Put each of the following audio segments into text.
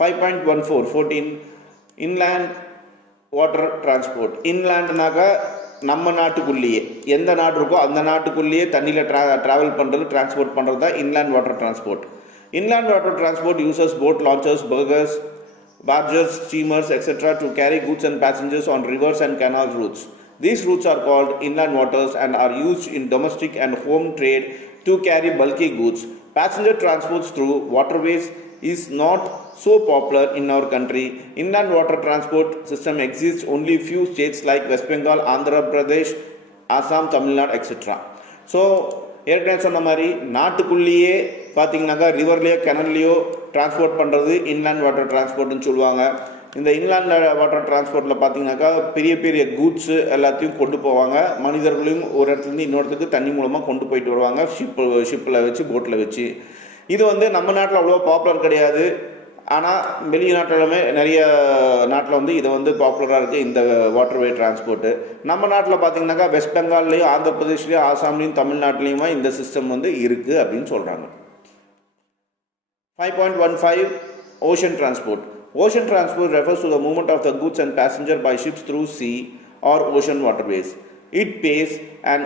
5.14 inland water transport. Inlandனாக்கா நம்ம நாட்டுக்குள்ளேயே எந்த நாடு இருக்கோ அந்த நாட்டுக்குள்ளேயே தண்ணியில் ட்ராவல் பண்ணுறது டிரான்ஸ்போர்ட் பண்ணுறது தான் inland water transport. Inland water transport uses boat launches, barges, steamers, etc. to carry goods and passengers on rivers and canal routes. These routes are called inland waters and are used in domestic and home trade to carry bulky goods. Passenger transports through waterways is not so popular in our country. Inland water transport system exists only few states like West Bengal, Andhra Pradesh, Assam, Tamil Nadu, etc. So ஏற்கனவே சொன்ன மாதிரி நாட்டுக்குள்ளேயே பார்த்தீங்கன்னாக்கா ரிவர்லேயோ கெனல்லையோ transport பண்ணுறது inland water டிரான்ஸ்போர்ட்னு சொல்லுவாங்க. இந்த inland water டிரான்ஸ்போர்ட்டில் பார்த்தீங்கன்னாக்கா பெரிய பெரிய கூட்ஸு எல்லாத்தையும் கொண்டு போவாங்க. மனிதர்களையும் ஒரு இடத்துலேருந்து இன்னொருத்துக்கு தண்ணி மூலமாக கொண்டு போயிட்டு வருவாங்க, ஷிப்பில் வச்சு, போட்டில் வச்சு. இது நம்ம நாட்டில் அவ்வளோ பாப்புலர் கிடையாது. ஆனால் வெளிநாட்டிலுமே நிறைய நாட்டில் இதை பாப்புலராக இருக்குது இந்த வாட்டர்வே டிரான்ஸ்போர்ட்டு. நம்ம நாட்டில் பார்த்திங்கனாக்கா வெஸ்ட் பெங்கால்லையும் ஆந்திர பிரதேஷ்லேயும் ஆசாம்லேயும் தமிழ்நாட்டிலையுமா இந்த சிஸ்டம் இருக்குது அப்படின்னு சொல்கிறாங்க. 5.15 Ocean transport. Ocean transport refers to the movement of the goods and passenger by ships through sea or ocean waterways. It plays an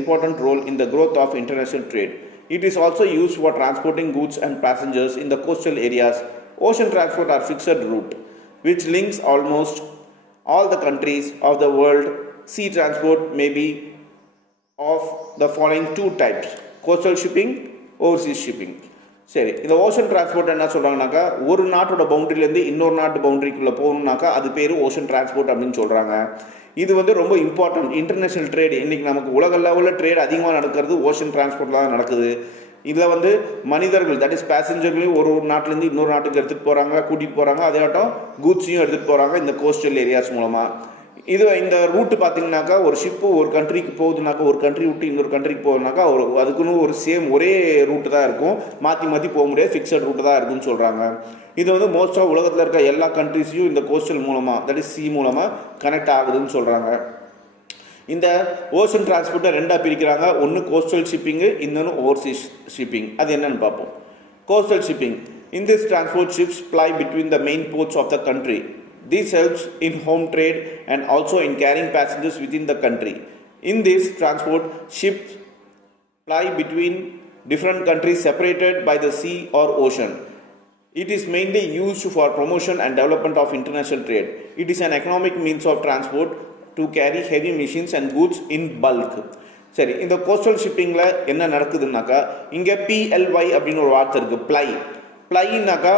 important role in the growth of international trade. It is also used for transporting goods and passengers in the coastal areas. Ocean transport are fixed route, which links almost all the countries of the world. Sea transport may be of the following two types: coastal shipping, overseas shipping. சரி, இந்த ocean transport என்ன சொல்கிறாங்கனாக்கா, ஒரு நாட்டோட பவுண்டரியிலேருந்து இன்னொரு நாட்டு பவுண்டரிக்குள்ளே போகணுன்னாக்கா அது பேர் ocean transport அப்படின்னு சொல்கிறாங்க. இது ரொம்ப இம்பார்ட்டன்ட் இன்டர்நேஷ்னல் ட்ரேட். இன்றைக்கி நமக்கு உலக லெவலில் ட்ரேட் அதிகமாக நடக்கிறது ஓஷன் டிரான்ஸ்போர்ட்டில் தான் நடக்குது. இதில் மனிதர்கள், தட் இஸ் பேசஞ்சர்களையும் ஒரு நாட்டிலேருந்து இன்னொரு நாட்டுக்கு எடுத்துகிட்டு போகிறாங்க, கூட்டிகிட்டு போகிறாங்க. அதேட்டம் கூட்ஸையும் எடுத்துகிட்டு போகிறாங்க இந்த கோஸ்டல் ஏரியாஸ் மூலமாக. இந்த ரூட்டு பார்த்தீங்கன்னாக்கா, ஒரு ஷிப்பு ஒரு கண்ட்ரிக்கு போகுதுனாக்கா, ஒரு கண்ட்ரி விட்டு இன்னொரு கண்ட்ரிக்கு போகுதுனாக்கா அதுக்குன்னு ஒரு ஒரே ரூட்டு தான் இருக்கும், மாற்றி போக முடியாது, ஃபிக்ஸட் ரூட்டு தான் இருக்குன்னு சொல்கிறாங்க. இது மோஸ்ட்டாக உலகத்தில் இருக்க எல்லா கண்ட்ரிஸையும் இந்த கோஸ்டல் மூலமாக, தட் இஸ் சி மூலமாக கனெக்ட் ஆகுதுன்னு சொல்கிறாங்க. இந்த ஓஷன் டிரான்ஸ்போர்ட்டை ரெண்டாக பிரிக்கிறாங்க. ஒன்று கோஸ்டல் ஷிப்பிங்கு, இன்னொன்று ஓவர்சீஸ் ஷிப்பிங். அது என்னன்னு பார்ப்போம். Coastal shipping. In this transport, ships ply between the main ports of the country. This helps in home trade and also in carrying passengers within the country. In this transport, ships ply between different countries separated by the sea or ocean. It is mainly used for promotion and development of international trade. It is an economic means of transport to carry heavy machines and goods in bulk. சரி, இந்த coastal ஷிப்பிங்கில் என்ன நடக்குதுன்னாக்கா, இங்கே PLY அப்படின்னு ஒரு வார்த்தை இருக்குது, ப்ளைனாக்கா